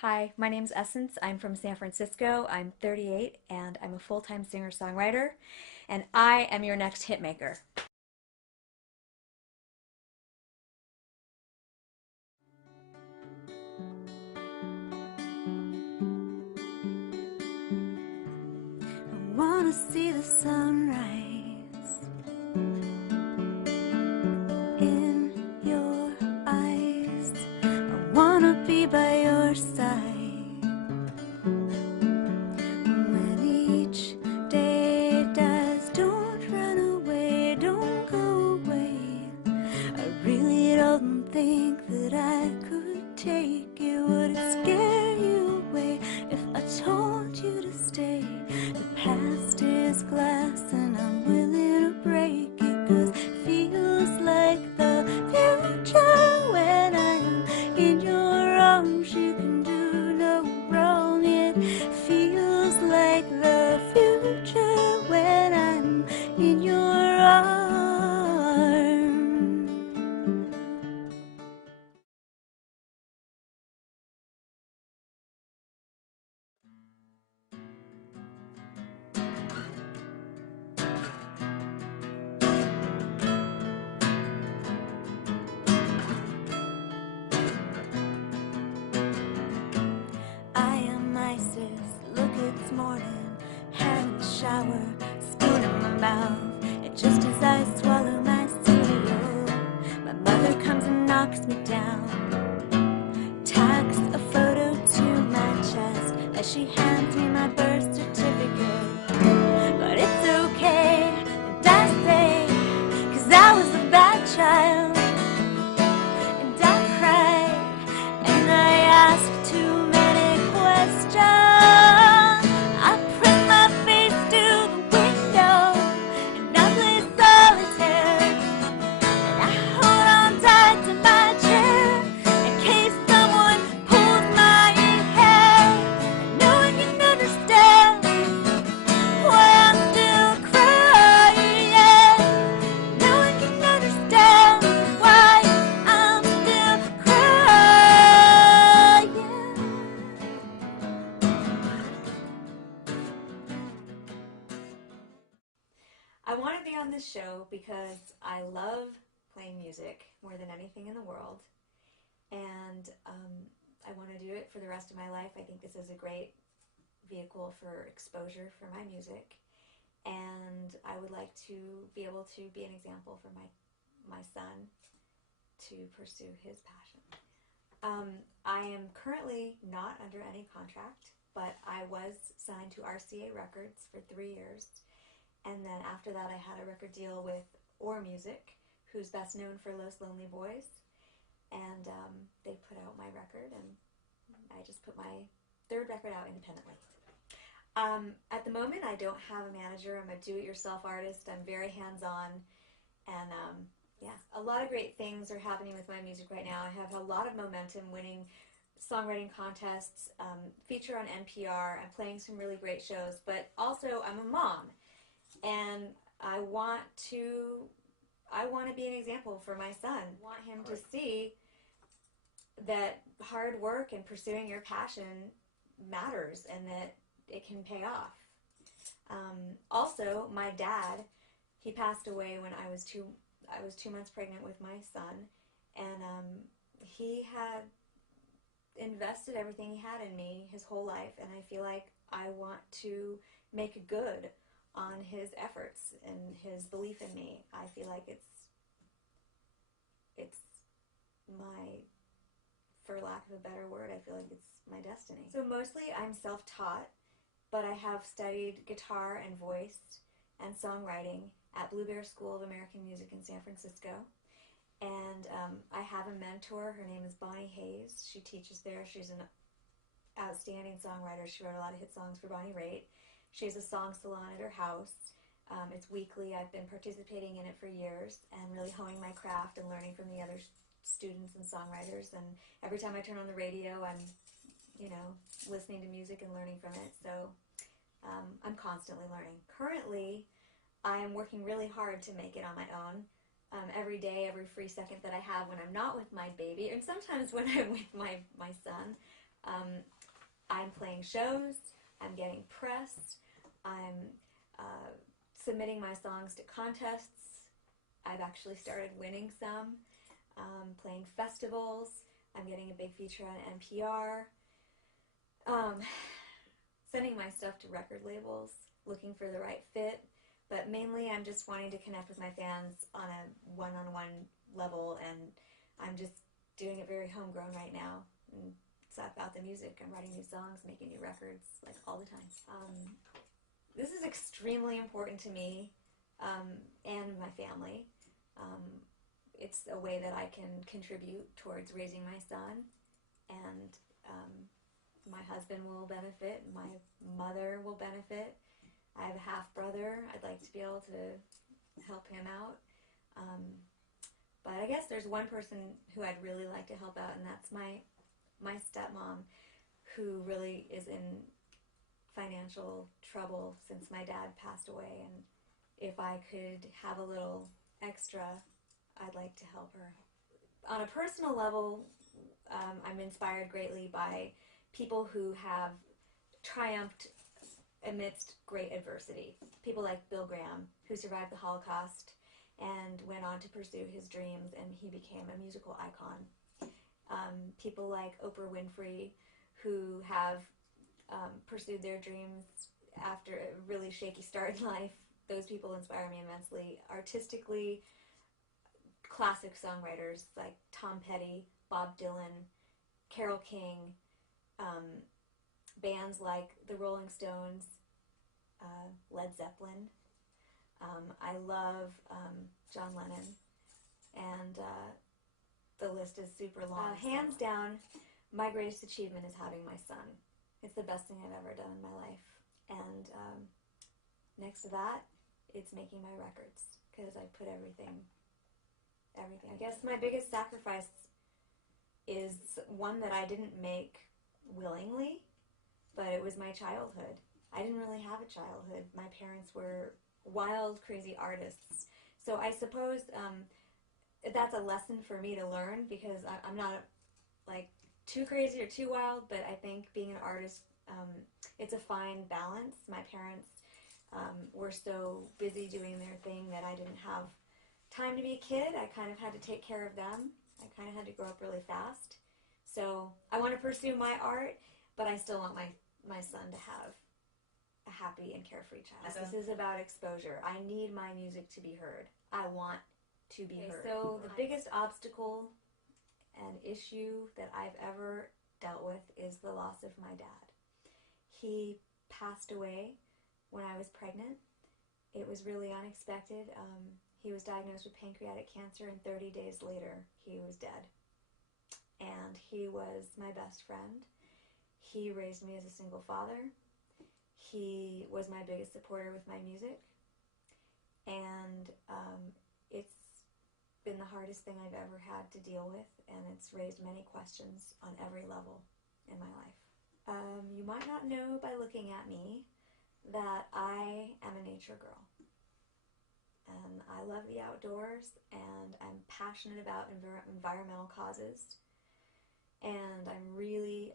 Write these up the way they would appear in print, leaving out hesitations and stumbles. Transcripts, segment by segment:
Hi, my name's Essence. I'm from San Francisco. I'm 38 and I'm a full-time singer-songwriter, and I am your next hitmaker. I wanna see the sunrise in your eyes. I wanna be by your side when each day dies. Don't run away, don't go away. I really don't think that I could take it. Would it scare you away if I told you to stay? The past is glass and I'm willing to break it, 'cause it feels like the future when I'm in your arms. You can do no wrong. It feels like the future when I'm in your arms. I am Isis, look it's morning, hand in the shower, spoon in my mouth, and just as I swallow my cereal, my mother comes and knocks me down, tacks a photo to my chest as she hands me my birth certificate. But it's okay, and I say, 'cause I was a bad child, and I cried, and I asked too many questions. I press my face to the window, and I play solitaire, and I hold on tight to my chair in case someone pulls my hair. And no one can understand why I'm still crying. No one can understand why I'm still crying. I want to be on this show because I love playing music more than anything in the world, and I want to do it for the rest of my life. I think this is a great vehicle for exposure for my music, and I would like to be able to be an example for my son to pursue his passion. I am currently not under any contract, but I was signed to RCA Records for 3 years. And then after that, I had a record deal with Or Music, who's best known for Los Lonely Boys. And they put out my record, and I just put my third record out independently. At the moment, I don't have a manager. I'm a do-it-yourself artist. I'm very hands-on, and yeah, a lot of great things are happening with my music right now. I have a lot of momentum, winning songwriting contests, feature on NPR. I'm playing some really great shows, but also I'm a mom, and I want to be an example for my son. I want him to see that hard work and pursuing your passion matters and that it can pay off. Also, my dad, he passed away when I was 2 months pregnant with my son, and he had invested everything he had in me his whole life, and I feel like I want to make good on his efforts and his belief in me. I feel like it's my, for lack of a better word, I feel like it's my destiny. So mostly I'm self-taught, but I have studied guitar and voice and songwriting at Blue Bear School of American Music in San Francisco. And I have a mentor. Her name is Bonnie Hayes. She teaches there. She's an outstanding songwriter. She wrote a lot of hit songs for Bonnie Raitt. She has a song salon at her house. It's weekly. I've been participating in it for years and really honing my craft and learning from the other students and songwriters. And every time I turn on the radio, I'm, listening to music and learning from it. So I'm constantly learning. Currently, I am working really hard to make it on my own. Every day, every free second that I have when I'm not with my baby, and sometimes when I'm with my son, I'm playing shows, I'm getting press, I'm submitting my songs to contests. I've actually started winning some, playing festivals. I'm getting a big feature on NPR. Sending my stuff to record labels, looking for the right fit. But mainly I'm just wanting to connect with my fans on a one-on-one level, and I'm just doing it very homegrown right now. And it's about the music. I'm writing new songs, making new records, like all the time. This is extremely important to me and my family. It's a way that I can contribute towards raising my son, and my husband will benefit, my mother will benefit. I have a half-brother. I'd like to be able to help him out. But I guess there's one person who I'd really like to help out, and that's my stepmom, who really is in financial trouble since my dad passed away. And if I could have a little extra, I'd like to help her. On a personal level, I'm inspired greatly by people who have triumphed amidst great adversity. People like Bill Graham, who survived the Holocaust and went on to pursue his dreams, and he became a musical icon. People like Oprah Winfrey, who have pursued their dreams after a really shaky start in life. Those people inspire me immensely. Artistically, classic songwriters like Tom Petty, Bob Dylan, Carole King, bands like the Rolling Stones, Led Zeppelin. I love John Lennon, and the list is super long. Hands down, my greatest achievement is having my son. It's the best thing I've ever done in my life. And next to that, it's making my records, because I put everything. I guess my biggest sacrifice is one that I didn't make willingly, but it was my childhood. I didn't really have a childhood. My parents were wild, crazy artists. So I suppose that's a lesson for me to learn, because I'm not like too crazy or too wild, but I think being an artist, it's a fine balance. My parents were so busy doing their thing that I didn't have time to be a kid. I kind of had to take care of them. I kind of had to grow up really fast. So I want to pursue my art, but I still want my son to have a happy and carefree childhood. This is about exposure. I need my music to be heard. I want to be heard. So the biggest obstacle and issue that I've ever dealt with is the loss of my dad. He passed away when I was pregnant. It was really unexpected. He was diagnosed with pancreatic cancer, and 30 days later, he was dead. And he was my best friend. He raised me as a single father. He was my biggest supporter with my music. And it's been the hardest thing I've ever had to deal with, and it's raised many questions on every level in my life. You might not know by looking at me that I am a nature girl. And I love the outdoors, and I'm passionate about environmental causes. And I'm really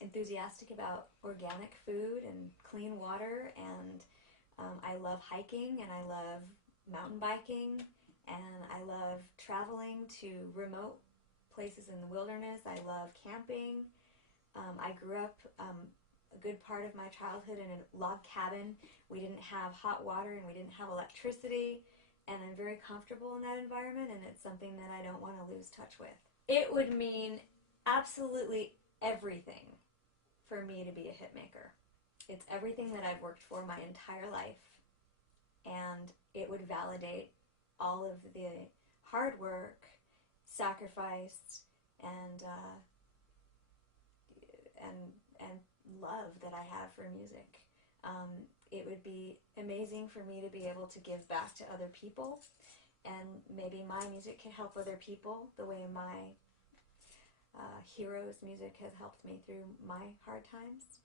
enthusiastic about organic food and clean water, and I love hiking, and I love mountain biking, and I love traveling to remote places in the wilderness. I love camping. I grew up a good part of my childhood in a log cabin. We didn't have hot water, and we didn't have electricity, and I'm very comfortable in that environment, and it's something that I don't want to lose touch with. It would mean absolutely everything for me to be a hitmaker. It's everything that I've worked for my entire life, and it would validate all of the hard work, sacrifice, and love that I have for music. It would be amazing for me to be able to give back to other people, and maybe my music can help other people the way my heroes' music has helped me through my hard times,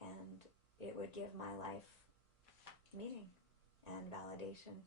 and it would give my life meaning and validation.